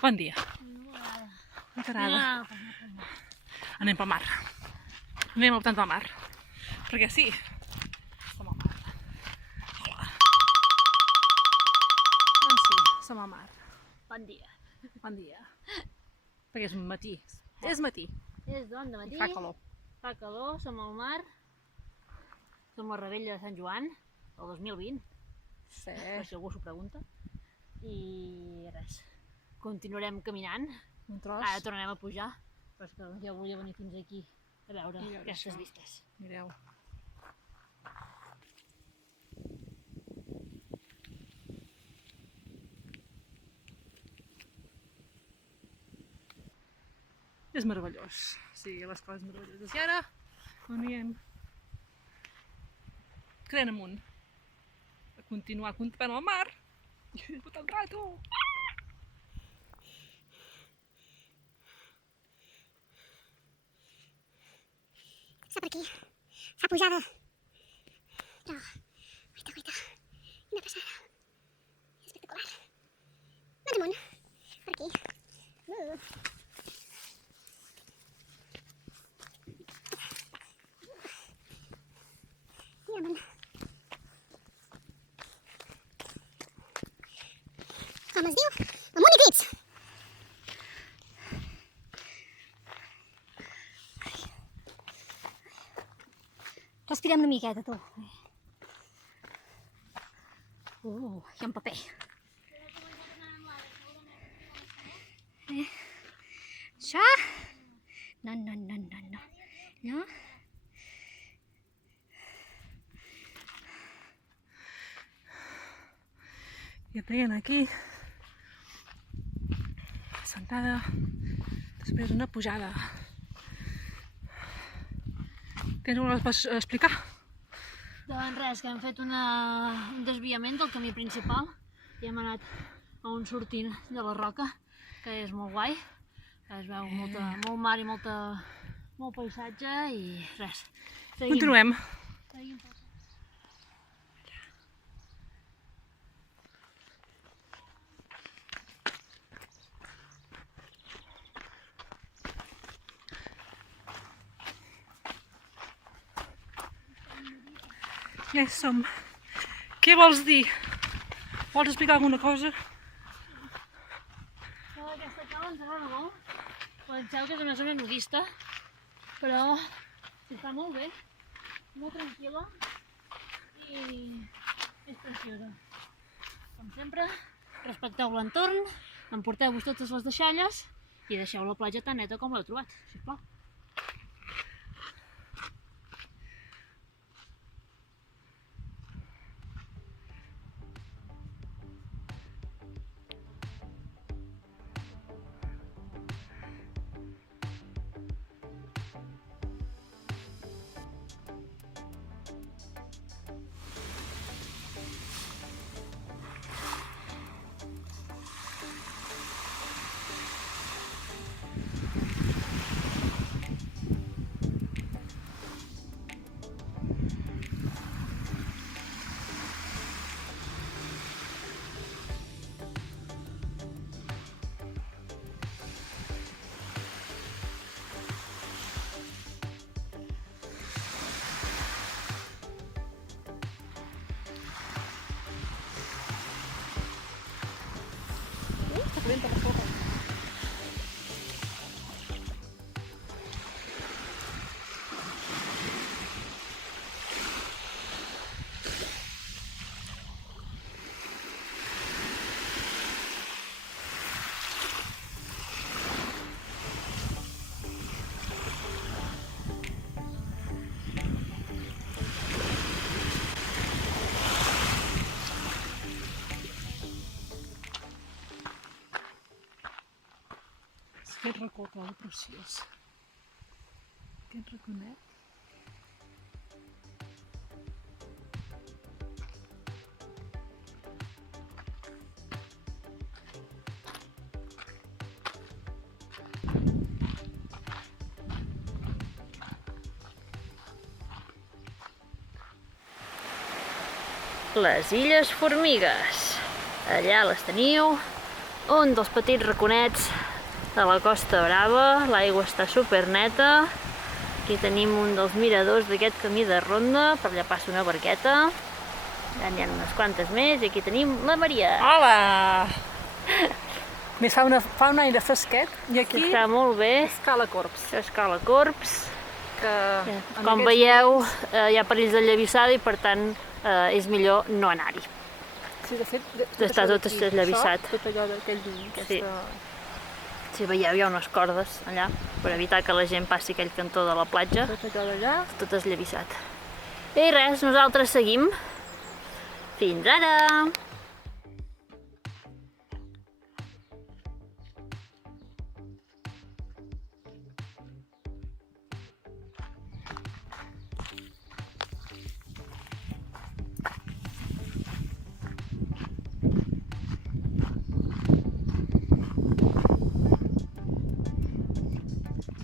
Bon dia. Encarada. Anem pel mar. Anem optant pel mar. Perquè sí, som al mar. Hola. Doncs sí, som al mar. Bon dia. Bon dia. Perquè és matí. És matí. És d'on de matí. I fa calor. Fa calor, som al mar. Som a Rebella de Sant Joan, el 2020, Sí. per si algú s'ho pregunta. I res, continuarem caminant. Un tros. Ara tornarem a pujar, però és que jo volia venir fins aquí a veure I veure aquestes això. vistes. Mireu. És meravellós. Sí, les coses meravelloses. I ara anirem creant amunt. A continuar contemplant el mar. I tot el rato. Està per aquí. Fa pujada. Però, guaita, quina passada. És espectacular. Doncs amunt. Per aquí. I amunt. Com es diu? Amunt i crits. Respirem una miqueta, tu. Hi ha un paper. Això? No. No? I veient aquí, sentada, després d'una pujada. Tens alguna cosa a explicar? Doncs res, que hem fet un desviament del camí principal i hem anat a un sortint de la roca, que és molt guai. Es veu molt mar i molt paisatge i res. Continuem. Seguim pel Ja hi som. Què vols dir? Vols explicar alguna cosa? Aquesta cala ens agrada molt. Penseu que és una zona nudista, però s'hi està molt bé, molt tranquil·la i és preciosa. Com sempre, respecteu l'entorn, emporteu-vos totes les deixalles i deixeu la platja tan neta com l'heu trobat, sisplau. Aquest racó clau preciós. Aquest raconet. Les Illes Formigues. Allà les teniu, un dels petits raconets de la Costa Brava. L'aigua està super neta. Aquí tenim un dels miradors d'aquest camí de ronda, per allà passa una barqueta. Ja n'hi ha unes quantes més, i aquí tenim la Maria. Hola! Més fa un aire fresquet i aquí Està molt bé. Escala Corps. Això és Cala Corps. Que Com veieu, hi ha perills de llavissada i per tant és millor no anar-hi. Sí, de fet, Està tot esllavissat. Tot allò d'aquell aquesta... Si veieu, hi ha unes cordes allà per evitar que la gent passi aquell cantó de la platja. Tot allò d'allà. Tot esllavissat. I res, nosaltres seguim. Fins ara!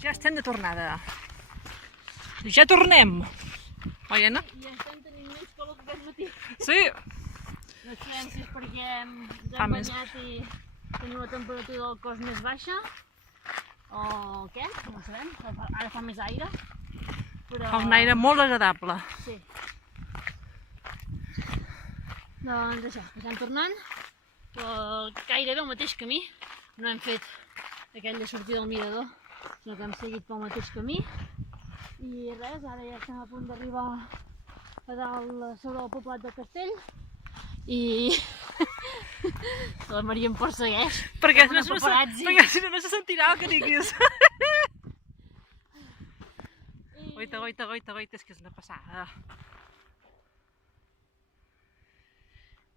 Ja estem de tornada. Ja tornem! Oi, Anna? I estem tenint més calor que aquest matí. Sí! No sabem si és perquè ens Fa hem més. banyat i tenim la temperatura del cos més baixa o què, no ho sabem. Ara fa més aire. Però... Fa un aire molt agradable. Sí. Doncs això, estem tornant gairebé el mateix camí. No hem fet aquell de sortir del mirador, sinó que hem seguit pel mateix camí. I res, ara ja estem a punt d'arribar a dalt sobre el poblat del castell. I la Maria em persegueix. Perquè com una paparazzi. si no se sentirà el que diguis. Goita, goita, goita, goita, és que és una passada.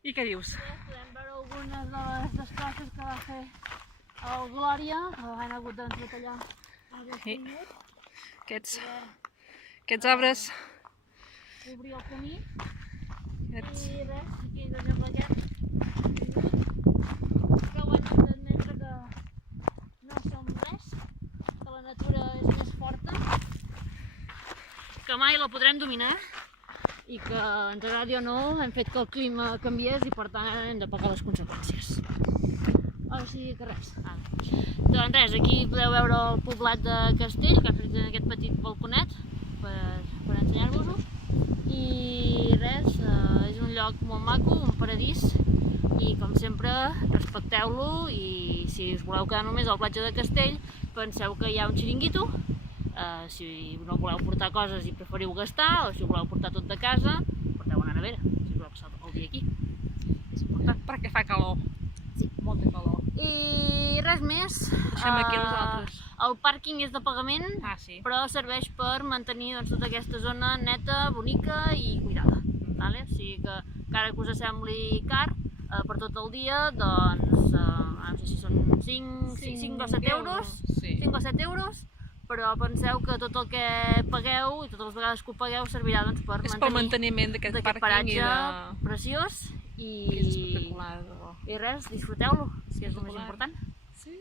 I què dius? Podem veure algunes de les desplaces que va fer el Glòria, han hagut d'entretallar el Sí. canyut, Aquests arbres... obrir el camí. Aquests... I res, aquí per exemple aquest que ho hem d'admetre que no som res, que la natura és més forta, que mai la podrem dominar i que ens agradi o no hem fet que el clima canviés i per tant hem de pagar les conseqüències. O sigui que res. Doncs res, aquí podeu veure el poblat de Castell, que ha fet aquest petit balconet per ensenyar-vos-ho. I res, és un lloc molt maco, un paradís, i com sempre respecteu-lo i si us voleu quedar només a la platja de Castell, penseu que hi ha un xiringuito. Si no voleu portar coses i preferiu gastar, o si voleu portar tot de casa, porteu una nevera, si voleu passar el dia aquí. És important. Perquè fa calor. Sí. Molta calor. I res més. Deixem aquí nosaltres. El pàrquing és de pagament, Sí. però serveix per mantenir doncs, tota aquesta zona neta, bonica i cuidada. Vale? O sigui que encara que us sembli car per tot el dia, doncs no sé si són 5 o 7 euros, Sí. 5 o 7 euros, però penseu que tot el que pagueu i totes les vegades que ho pagueu servirà doncs, per És pel manteniment d'aquest pàrquing paratge i de... preciós Que és espectacular. i res, disfruteu-lo, que és el més Espectacular. important. Sí.